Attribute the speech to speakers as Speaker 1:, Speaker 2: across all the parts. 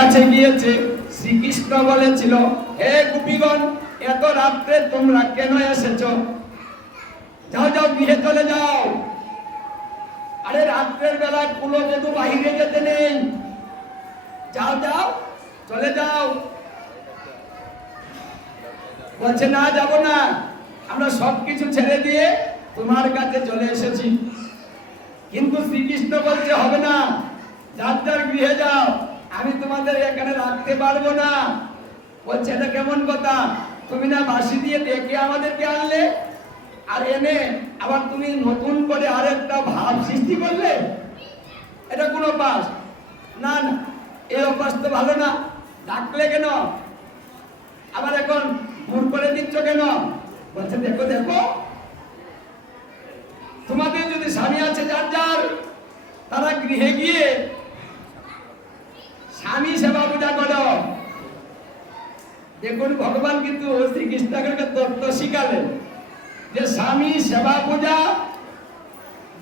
Speaker 1: কাছে গিয়েছে, শ্রীকৃষ্ণ বলেছিল, হে গোপীগণ, এত রাত্রে তোমরা কেন এসেছ? যাও যাও, গৃহে চলে যাও। আরে রাত্রের বেলা কুলবধূ বাহিরে যেতে নেই। যাও যাও, চলে যাও। বলছে, না, যাব না। আমরা সবকিছু ছেড়ে দিয়ে তোমার কাছে চলে এসেছি। কিন্তু শ্রীকৃষ্ণ বলছে, হবে না। যার যার গৃহে যাও। আমি তোমাদের এখানে রাখতে পারব না। বলছে, এটা কেমন কথা? তুমি না বাসি দিয়ে ডেকে আমাদেরকে আনলে? আর এনে আবার তুমি নতুন করে আরেকটা ভাব সৃষ্টি করলে? এটা কোনো অভ্যাস? না না এই অভ্যাস তো ভালো না। ডাকলে কেন? আবার এখন ভুল করে দিচ্ছ কেন? বলছে, দেখো দেখো। তোমাদের যদি স্বামী আছে, যার যার, তারা গৃহে গিয়ে স্বামী সেবা পূজা করো। দেখুন, ভগবান কিন্তু শ্রীকৃষ্ণকে তত্ত্ব শিখালেন যে স্বামী সেবা পূজা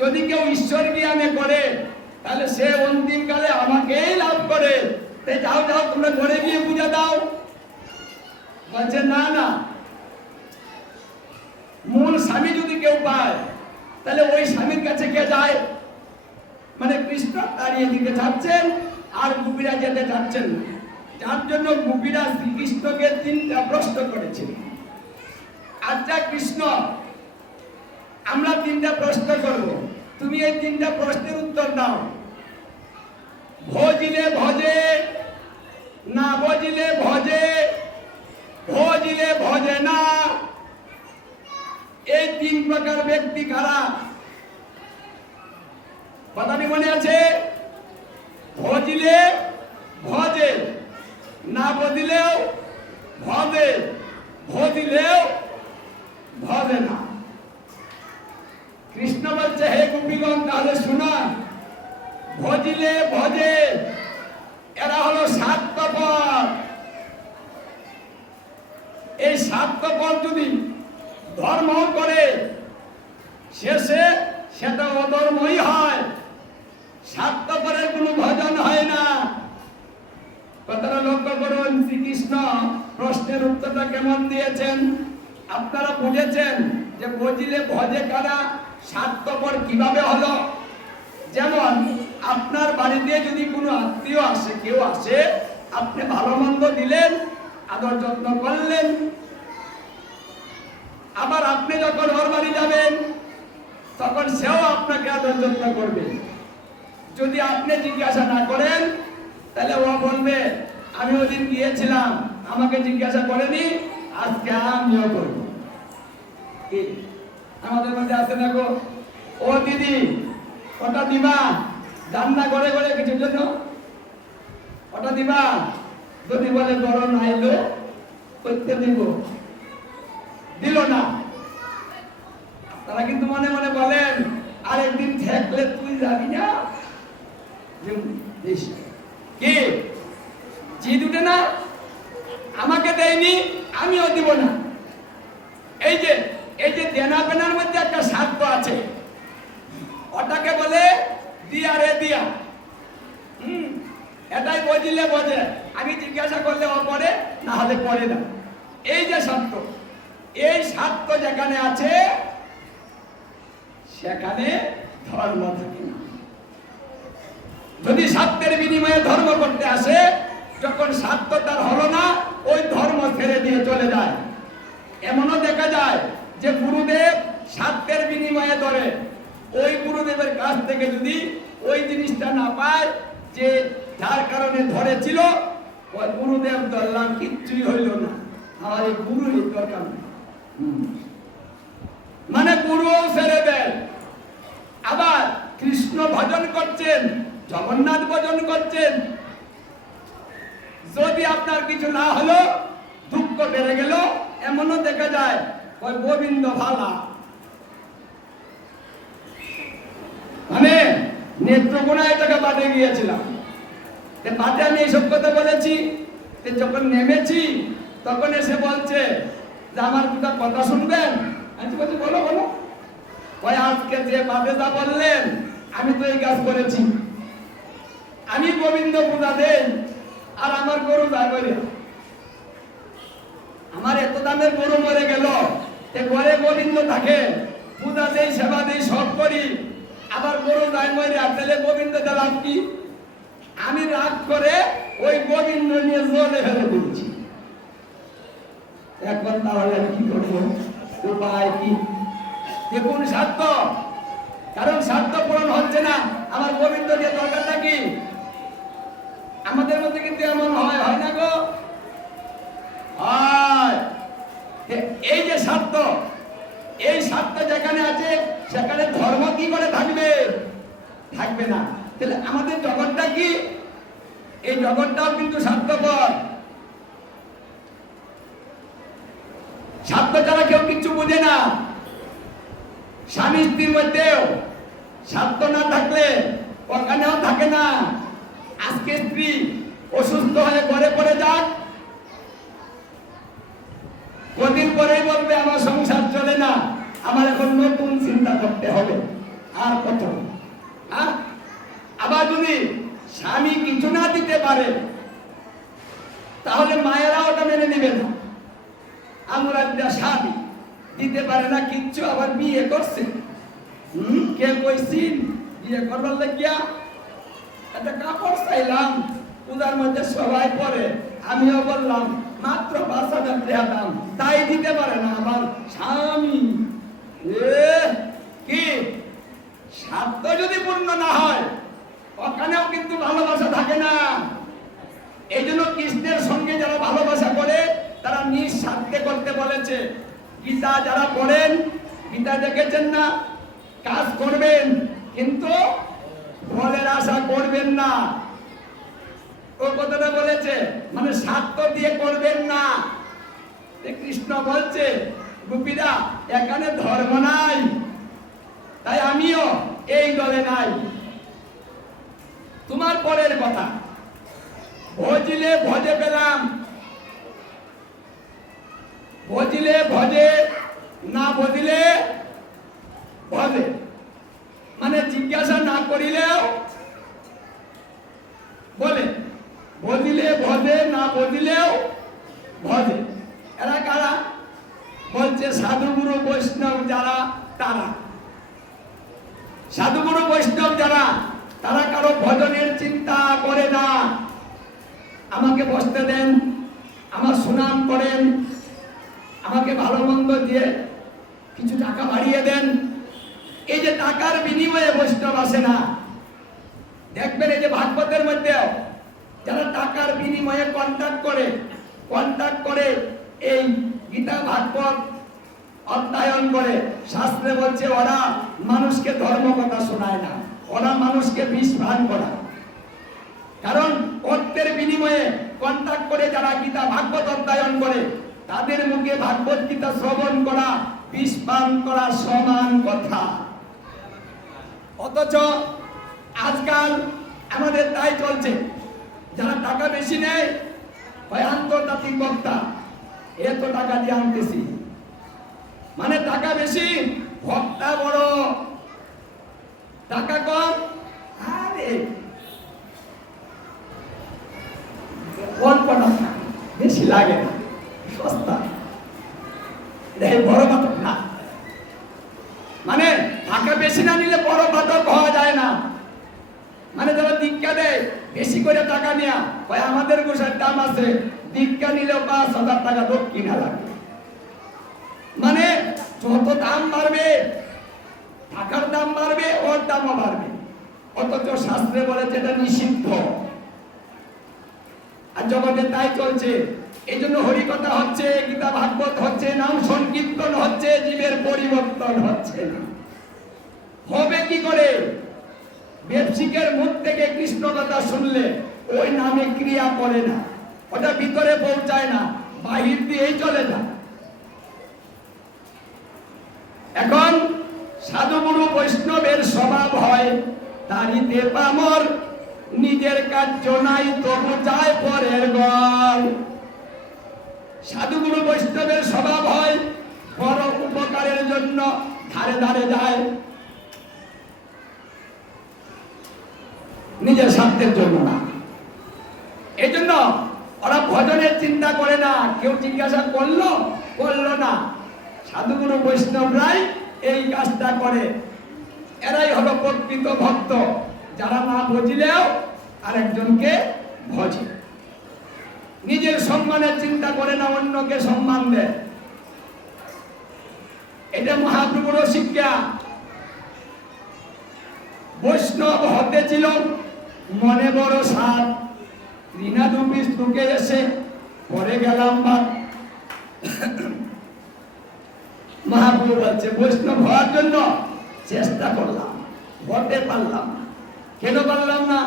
Speaker 1: যদি কেউ ঈশ্বর জ্ঞানে করে, তাহলে সে অন্তিম কালে আমাকেই লাভ করে। তাই যাও যাও, তোমরা ঘরে গিয়ে পূজা দাও। বলছে, না না। মূল স্বামী যদি কেউ পায়, তাহলে ওই স্বামীর কাছে কে যায়? মানে কৃষ্ণ তাড়িয়ে দিতে চাচ্ছেন। আর গুপিরা যেতে চাচ্ছেন না। যার জন্য গুপিরা শ্রীকৃষ্ণকে তিনটা প্রশ্ন করেছিল আচ্ছা কৃষ্ণ, আমরা তিনটা প্রশ্ন করব। তুমি এই তিনটা প্রশ্নের উত্তর দাও। ভজিলে ভজে, না বজিলে ভজে, ভজিলে ভজে না। এই তিন প্রকার ব্যক্তি কারা? কথাটি মনে আছে? ভজিলে ভজে, না বদিলেও ভদে ভজিলেও ভজে না। কৃষ্ণ বলছে, হে গোপীগণ, তাহলে শোনা, ভজিলে ভজে, এরা হলো সাতপর এই সাতপর যদি ধর্ম করে, শেষে সেটা অধর্মই হয়। স্বার্থপরের কোনো ভজন হয় না। কথাটা লক্ষ্য করুন, শ্রীকৃষ্ণ প্রশ্নের উত্তরটা কেমন দিয়েছেন? আপনারা বুঝেছেন যে বুঝিলে ভজে কারা? স্বার্থপর কীভাবে হলো? যেমন, আপনার বাড়িতে যদি কোনো আত্মীয় আসে, কেউ আসে, আপনি ভালো মন্দ দিলেন, আদর যত্ন করলেন, আবার আপনি যখন ওর বাড়ি যাবেন, তখন সেও আপনাকে আদর যত্ন করবে। যদি আপনি জিজ্ঞাসা না করেন, তাহলে ও বলবে, আমি ওদিন গিয়েছিলাম, আমাকে জিজ্ঞাসা করেনি, আজকে আমিও করব? আমাদের মধ্যে আছে গো? ও দিদি, ওটা দিবা? রান্না করে করে কিছুর জন্য? ওটা দিবা? যদি বলে গরম আইলো করতে দিব। দিল না। তারা কিন্তু মনে মনে বলেন, আরেকদিন থাকলে তুই যাবি না? কি? জিদ উঠে না? আমাকে দেয়নি, আমিও দিব না। এই যে এই যে দেনা পেনার মধ্যে একটা স্বার্থ আছে। ওটাকে বলে দিয়া রে দিয়া। হুম, এটাই বুঝলে বোঝে আমি জিজ্ঞাসা করলে ও পরে না হলে পরে না। এই যে স্বার্থ এই স্বার্থ যেখানে আছে, সেখানে ধর্ম থাকে না। যদি স্বার্থের বিনিময়ে ধর্ম করতে আসে যখন স্বার্থ তার হলো না, ওই ধর্ম ছেড়ে দিয়ে চলে যায়। এমনও দেখা যায় যে গুরুদেব স্বার্থের বিনিময়ে ধরে। ওই গুরুদেবের কাছ থেকে যদি ওই জিনিসটা না পায়, যে যার কারণে ধরেছিল, ওই গুরুদেব ধরলাম কিচ্ছুই হইল না। আমার এই গুরুরই দরকার মানে গুরুও ছেড়ে দেয় আবার কৃষ্ণ ভজন করছেন জগন্নাথ ভজন করছেন। যদি আপনার কিছু না হলো, দুঃখ বেড়ে গেল, এমনও দেখা যায়, ওই গোবিন্দ ভালা। মানে নেত্রকোনায় টাকা পাঠে গিয়েছিলাম। পাঠে আমি এইসব কথা বলেছি যখন নেমেছি, তখন এসে বলছে যে আমার দুটা কথা শুনবেন? আমি বলছি, বলো বলো। ওই আজকে যে পাঠে যা বললেন, আমি তো এই কাজ করেছি। আমি গোবিন্দ পূজা দেই আর আমার গরু যায় মরে আমার এত দামের গরু মরে গেল ঘরে গোবিন্দ থাকে। পূজা দেই, সেবা দেই, সব করি। আবার গরু যায় মরে তাহলে গোবিন্দ দিলাম কি? আমি রাগ করে ওই গোবিন্দ নিয়ে জলে ফেলে দিচ্ছি এখন তাহলে কি করব? উপায় কি? দেখুন স্বার্থ কারণ স্বার্থ পূরণ হচ্ছে না। আমার গোবিন্দ দিয়ে দরকার কি? আমাদের মধ্যে কিন্তু এমন হয় হয় না গো? হয়। এই যে স্বার্থ, এই স্বার্থ যেখানে আছে, সেখানে ধর্ম কি করে থাকবে? থাকবে না। তাহলে আমাদের জগৎটা কি? এই জগৎটাও কিন্তু স্বার্থপর। স্বার্থ ছাড়া কেউ কিচ্ছু বোঝে না। স্বামী স্ত্রীর মধ্যেও স্বার্থ না থাকলে ওখানেও থাকে না। আজকে স্ত্রী অসুস্থ হয়ে ঘরে পড়ে যাক। কদিন পরেই বলবে, আমার সংসার চলে না, আমার এখন নতুন চিন্তা করতে হবে। আর কত? হ্যাঁ? আবার যদি স্বামী কিছু না দিতে পারে, তাহলে মায়েরা ওটা মেনে নেবে না। আমরা স্বামী, দিতে পারে না কিচ্ছু, আবার বিয়ে করছে। কে কইছিন বিয়ে করবার লাগিয়া একটা কাপড় চাইলাম। পূজার মধ্যে সবাই পরে। আমিও বললাম, মাত্র পাঁচ হাজার টাকা দাম। তাই দিতে পারে না আমার স্বামী। কি? স্বার্থ যদি পূর্ণ না হয়, ওখানেও কিন্তু ভালোবাসা থাকে না। এই জন্য কৃষ্ণের সঙ্গে যারা ভালোবাসা করে, তারা নিঃস্বার্থে করতে বলেছে। গীতা যারা পড়েন, গীতা দেখেছেন না? কাজ করবেন। করবেন না। ও কথাটা বলেছে মানে স্বার্থ দিয়ে করবেন না। কৃষ্ণ বলছে, গোপীরা, এখানে ধর্ম নাই, তাই আমিও এই দলে নাই। তোমার পরের কথা, ভজিলে ভজে পেলাম। ভজিলে ভজে, না ভজিলে ভজে। মানে জিজ্ঞাসা না করিলেও বলে ভজিলে ভদে না ভজিলেও ভদে এরা কারা? বলছে সাধুগুরু বৈষ্ণব যারা, তারা। সাধুগুরু বৈষ্ণব যারা, তারা কারও ভজনের চিন্তা করে না। আমাকে বসতে দেন, আমার সুনাম করেন, আমাকে ভালো মন্দ দিয়ে কিছু টাকা বাড়িয়ে দেন। এই যে টাকার বিনিময়ে বৈষ্ণব আসে না। দেখবেন এই যে ভাগবতের মধ্যেও যারা টাকার বিনিময়ে কন্ট্যাক্ট করে কন্ট্যাক্ট করে এই গীতা ভাগবত অধ্যয়ন করে, শাস্ত্রে বলছে ওরা মানুষকে ধর্ম কথা শোনায় না, ওরা মানুষকে বিষ ভান করা। কারণ অর্থের বিনিময়ে কন্ট্যাক্ট করে যারা গীতা ভাগবত অধ্যয়ন করে, তাদের মুখে ভাগবত গীতা শ্রবণ করা, বিষ করা সমান কথা। অথচ আজকাল আমাদের তাই চলছে। যারা টাকা বেশি নেয়, হয় আন্তর্জাতিক বক্তা এত টাকা দিয়ে আনতেছি। মানে টাকা বেশি ভক্তা বড়। টাকা কম? আরে! অল্প বেশি লাগে না, সস্তা। বড় পাঠক না। মানে টাকা বেশি না নিলে বড় পাঠক হওয়া যায় না। মানে যারা দীক্ষা দেয়, বেশি করে টাকা নেয়া ভাই আমাদের গোসার দাম আছে, দীক্ষা নিলেও পাঁচ হাজার টাকা দক্ষিণা লাগে। মানে যত দাম বাড়বে, টাকার দাম বাড়বে, ওর দামও বাড়বে। অথচ শাস্ত্রে বলেছে এটা নিষিদ্ধ। আর জগতে তাই চলছে। এই জন্য হরিকথা হচ্ছে, গীতা ভাগবত হচ্ছে, নাম সংকীর্তন হচ্ছে, জীবের পরিবর্তন হচ্ছে হবে কি করে? থেকে কৃষ্ণ কথা শুনলে ওই নামে ক্রিয়া করে না। ওটা ভিতরে পৌঁছায় না, বাহির দিয়েই চলে না এখন সাধুগুরু বৈষ্ণবের স্বভাব হয় তারিতে পামর নিজের কার্য নাই তবু যায় পরের গল সাধুগুরু বৈষ্ণবের স্বভাব হয় বড় উপকারের জন্য ধারে ধারে যায়। নিজের স্বার্থের জন্য না। এই জন্য ওরা ভজনের চিন্তা করে না, কেউ জিজ্ঞাসা করল করল না। সাধুগুরু বৈষ্ণবরাই এই কাজটা করে। এরাই হলো প্রকৃত ভক্ত। যারা না বুঝলেও আরেকজনকে ভজে। নিজের সম্মানের চিন্তা করে না, অন্যকে সম্মান দেয়। এটা মহাপ্রভুর শিক্ষা। বৈষ্ণব হতে ছিল মনে বড় সাত ঋণাদুপি ঢুকে এসে পরে গেলাম বা মহাপ্রভু বলছে, বৈষ্ণব হওয়ার জন্য চেষ্টা করলাম হতে পারলাম না। কেন পারলাম না?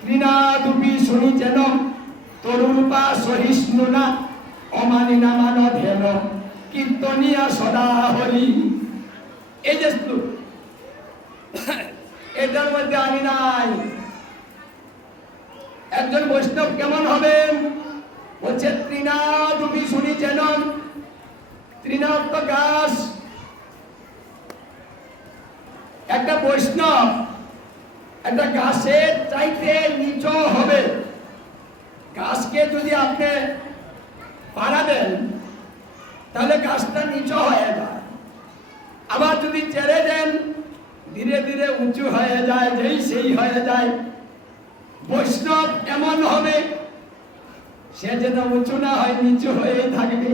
Speaker 1: ত্রিনাদুপি শুনি যেন তরুরূপা সহিষ্ণু না, অমানি না মান ধেন, কীর্তনিয়া সদা হরি। এই যে এটার মধ্যে আমি নাই। একজন বৈষ্ণব কেমন হবেন বলছে ত্রিনাদুপি শুনি যেন ত্রিনাদ তো গাছ একটা বৈষ্ণব একটা গাছের চাইতে নিচ হবে। গাছকে যদি আপনি পাড়াবেন তাহলে গাছটা নিচ হয়ে যায়। আবার যদি ছেড়ে দেন ধীরে ধীরে উঁচু হয়ে যায়, যেই সেই হয়ে যায়। বৈষ্ণব এমন হবে, সে যেন উঁচু না হয়, নিচু হয়ে থাকবে।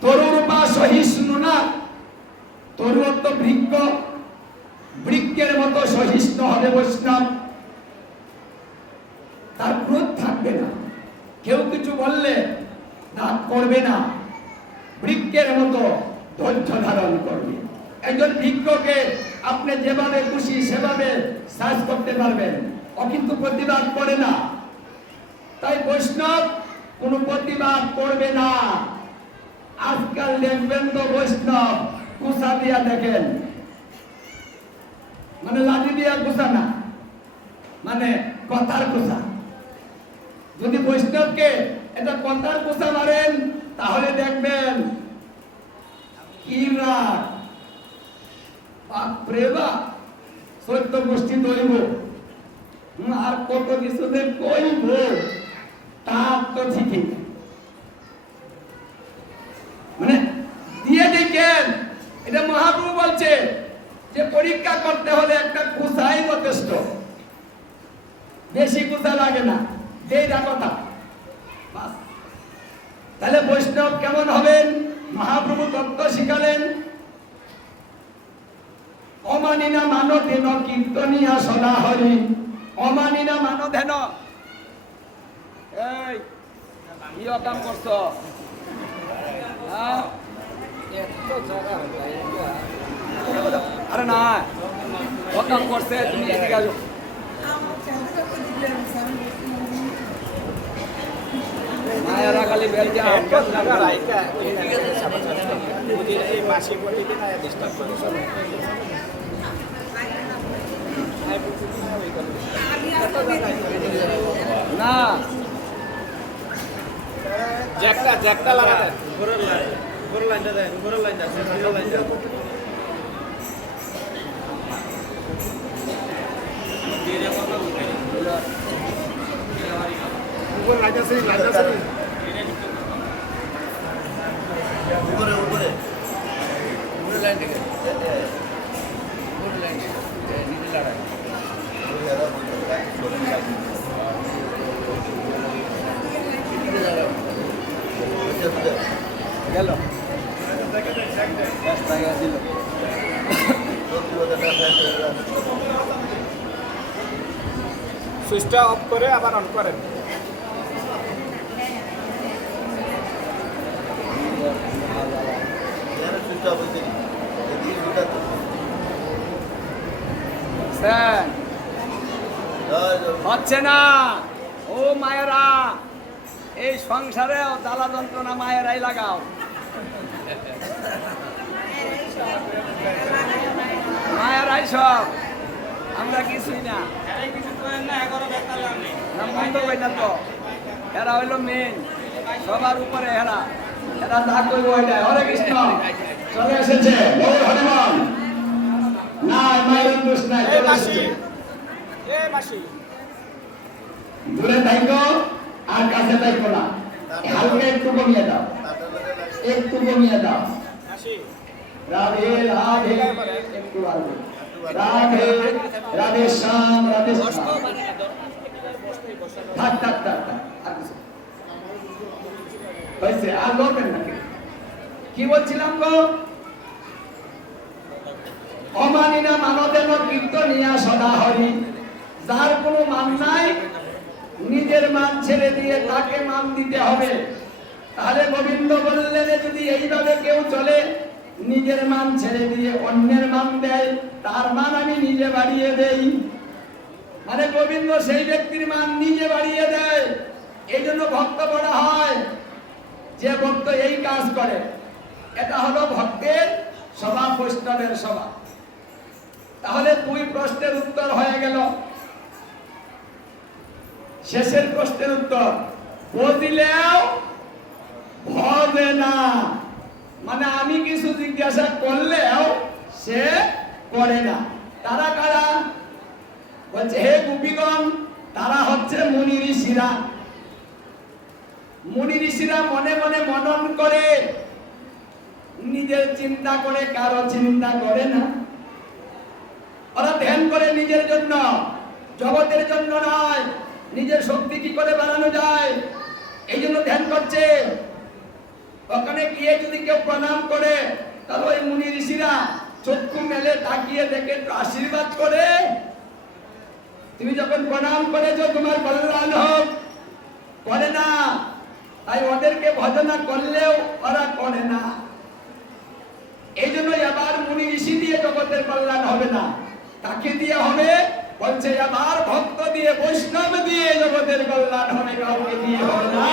Speaker 1: তরুর বা সহিষ্ণু না তরুত্ব বৃক্ষ, বৃক্ষের মতো সহিষ্ণু হবে বৈষ্ণব। তার ক্রোধ থাকবে না। কেউ কিছু বললে রাগ করবে না। বৃক্ষের মতো ধৈর্য ধারণ করবে। একজন বৃক্ষকে আপনি যেভাবে খুশি সেভাবে শ্বাস করতে পারবেন। ও কিন্তু প্রতিবাদ করে না। তাই বৈষ্ণব কোনো প্রতিবাদ করবে না। আজকাল দেখবেন তো বৈষ্ণব কুসা দিয়া দেখেন। মানে লাঠি দিয়া কুসা না মানে কথার কুসা যদি বৈষ্ণবকে এটা কথার কুসা মারেন, তাহলে দেখবেন কি রাগ? বাপরে বাপ সত্য গোষ্ঠী দইব আর কত কিছুতে কইব তার তো ঠিকই। মানে দিয়ে দেখেন এটা মহাপ্রভু বলছে যে পরীক্ষা করতে হলে একটা কুসাই যথেষ্ট। বেশি কুসা লাগে না। এইটা কথা। তাহলে বৈষ্ণব কেমন হবেন মহাপ্রভু তত্ত্ব শিখালেন অমানিনা মানতেন কীর্তনিয়া সদা হরি। অমানিনা মানধেন এই কি অকাম করছ? হ্যাঁ? আরে না অকাম করছে তুমি এদিকে আসো। মায়েরা খালি বেলতে না।
Speaker 2: জ্যাকটা জ্যাকটা লাগা দেন
Speaker 3: উপরের লাইন উপরের লাইনটা দেন উপরের লাইনটা সেন্টারের লাইনটা
Speaker 2: উপরে লাইট আছে লাইট আছে।
Speaker 3: উপরে উপরে।
Speaker 2: উপরে লাইন থেকে। উপরে লাইন নিচে লাগাই
Speaker 1: গেল রাস্তা গেছিল
Speaker 2: সুইচটা অফ করে আবার অন করেন।
Speaker 1: হচ্ছে না। ও মায়েরা এই সংসারে জ্বালা যন্ত্রণা মায়েরাই লাগাও। মায়েরাই সব আমরা কিছুই না। না মন্দ কই না তো। এরা হইল মেন সবার উপরে এরা। কইব হরে কৃষ্ণ। চলে এসেছে। হনুমান। না মায়ের দোষ নাই
Speaker 2: এই মাসি এ মাসি।
Speaker 1: দূরে থাকো আর কাছে থাকো না। হালকা একটু কমিয়ে দাও। একটু কমিয়ে দাও। রাধে রাধে। একটু রাধে রাধে রাধে শ্যাম। রাধে থাক থাক থাক থাক। আর কিছু। হয়েছে আর বলবেন কি বলছিলাম গো? অমানিনা মানবেন কীর্তনিয়া সদা হরি যার কোনো মান নাই নিজের মান ছেড়ে দিয়ে তাকে মান দিতে হবে। তাহলে গোবিন্দ বললেন, যদি এইভাবে কেউ চলে, নিজের মান ছেড়ে দিয়ে অন্যের মান দেয়, তার মান আমি নিজে বাড়িয়ে দেই। মানে গোবিন্দ সেই ব্যক্তির মান নিজে বাড়িয়ে দেয়। এই জন্য ভক্ত বলা হয় যে ভক্ত এই কাজ করে। এটা হলো ভক্তের সভা, বৈষ্ণবের সভা। তাহলে দুই প্রশ্নের উত্তর হয়ে গেল। শেষের প্রশ্নের উত্তর, বদিলেও হবে না। মানে আমি কিছু জিজ্ঞাসা করলেও সে করে না। তারা কারা? বলছে, হে গোপীগণ, তারা হচ্ছে মুনি ঋষিরা। মুনি ঋষিরা মনে মনে মনন করে। নিজের চিন্তা করে, কারও চিন্তা করে না। ওরা ধ্যান করে নিজের জন্য, জগতের জন্য নয়। নিজের শক্তি কি করে বাড়ানো যায়? এই জন্য ধ্যান করছে। ওখানে গিয়ে যদি কেউ প্রণাম করে, তাহলে ওই মুনি ঋষিরা চক্ষু মেলে তাকিয়ে দেখে আশীর্বাদ করে। তুমি যখন প্রণাম করেছ, তোমার কল্যাণ হোক। করে না। তাই ওদেরকে ভজনা করলেও ওরা করে না। এই জন্য আবার মুনি ঋষি দিয়ে জগতের কল্যাণ হবে না। তাকে দিয়ে হবে, বলছে, আমার ভক্ত দিয়ে, বৈষ্ণব দিয়ে জগতের কল্যাণ হবে, কাউকে দিয়ে হবে না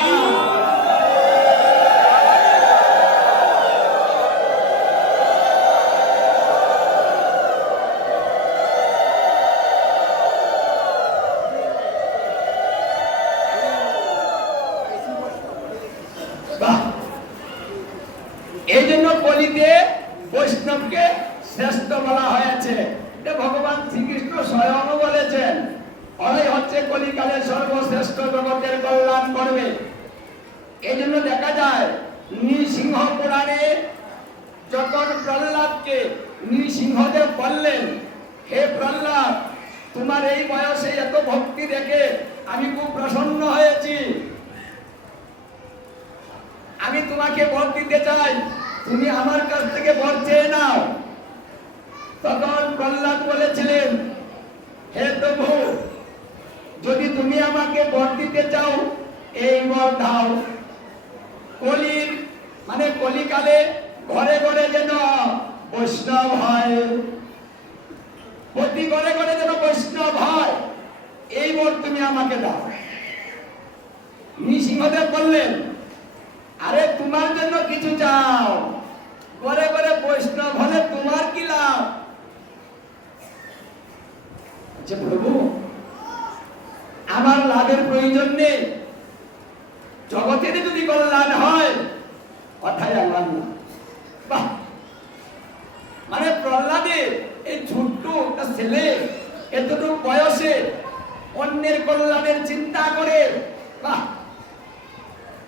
Speaker 1: বাহ এই জন্য কলিতে বৈষ্ণবকে শ্রেষ্ঠ বলা হয়েছে এটা ভগবান শ্রীকৃষ্ণ স্বয়ং বলেছেন ওরাই হচ্ছে কলিকালের সর্বশ্রেষ্ঠ জগতের কল্যাণ করবে এই জন্য দেখা যায়, নৃসিংহ পুরাণে যখন প্রহ্লাদকে নৃসিংহদেব বললেন, হে প্রহ্লাদ, তোমার এই বয়সে এত ভক্তি দেখে আমি খুব প্রসন্ন হয়েছি। আমি তোমাকে বর দিতে চাই, তুমি আমার কাছ থেকে বর চেয়ে নাও। তখন প্রহ্লাদ বলেছিলেন, হে প্রভু, যদি তুমি আমাকে বর দিতে চাও, এই বর দাও। কলির মানে কলিকালে ঘরে ঘরে যেন বৈষ্ণব হয়। ঘরে ঘরে যেন বৈষ্ণব হয়। এই বর তুমি আমাকে দাও। নৃসিংহদেব বললেন, আরে, তোমার জন্য কিছু চাও। করে করে বৈষ্ণব হলে তোমার কি লাভ? আচ্ছা প্রভু, আমার লাভের প্রয়োজন নেই। জগতের যদি কল্যাণ হয়, কথাই আমার বাহ! মানে প্রহ্লাদে এই ছোট্ট একটা ছেলে, এতটুকু বয়সে অন্যের কল্যাণের চিন্তা করে, বাহ!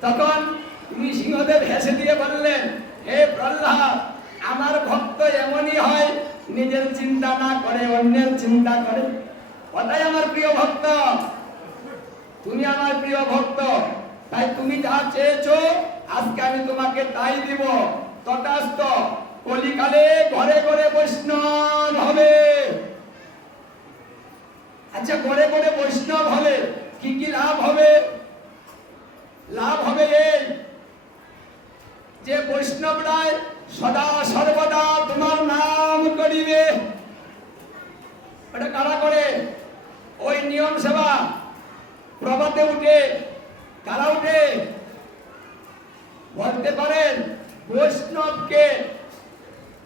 Speaker 1: তখন নৃসিংহদেব হেসে দিয়ে বললেন, হে প্রহ্লাদ, আমার ভক্ত এমনই হয়, নিজের চিন্তা না করে অন্যের চিন্তা করে। ওটাই আমার প্রিয় ভক্ত। তুমি আমার প্রিয় ভক্ত। তাই তুমি যা চেয়েছো, আজকে আমি তোমাকে তাই দিব। তথাস্ত কলিকালে ঘরে ঘরে বৈষ্ণব হবে। আচ্ছা ঘরে ঘরে বৈষ্ণব হবে, কি কি লাভ হবে? লাভ হবে এই যে বৈষ্ণবরায় সদা সর্বদা তোমার নাম করিবে। ওটা কারা করে? ওই নিয়ম সেবা প্রভাতে উঠে কারা উঠে বলতে পারেন, বৈষ্ণবকে,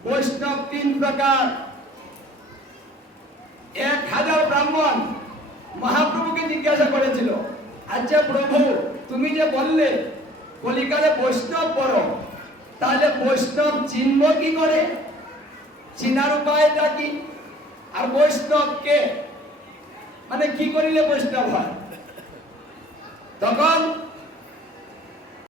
Speaker 1: বৈষ্ণব তিন প্রকার। এক হাজার ব্রাহ্মণ মহাপ্রভুকে জিজ্ঞাসা করেছিল আচ্ছা প্রভু, তুমি যে বললে, কলিকালে বৈষ্ণব বড় তাহলে বৈষ্ণব চিনব কি করে? চিনার উপায়টা কি? আর বৈষ্ণবকে মানে কি করিলে বৈষ্ণব হয়? তখন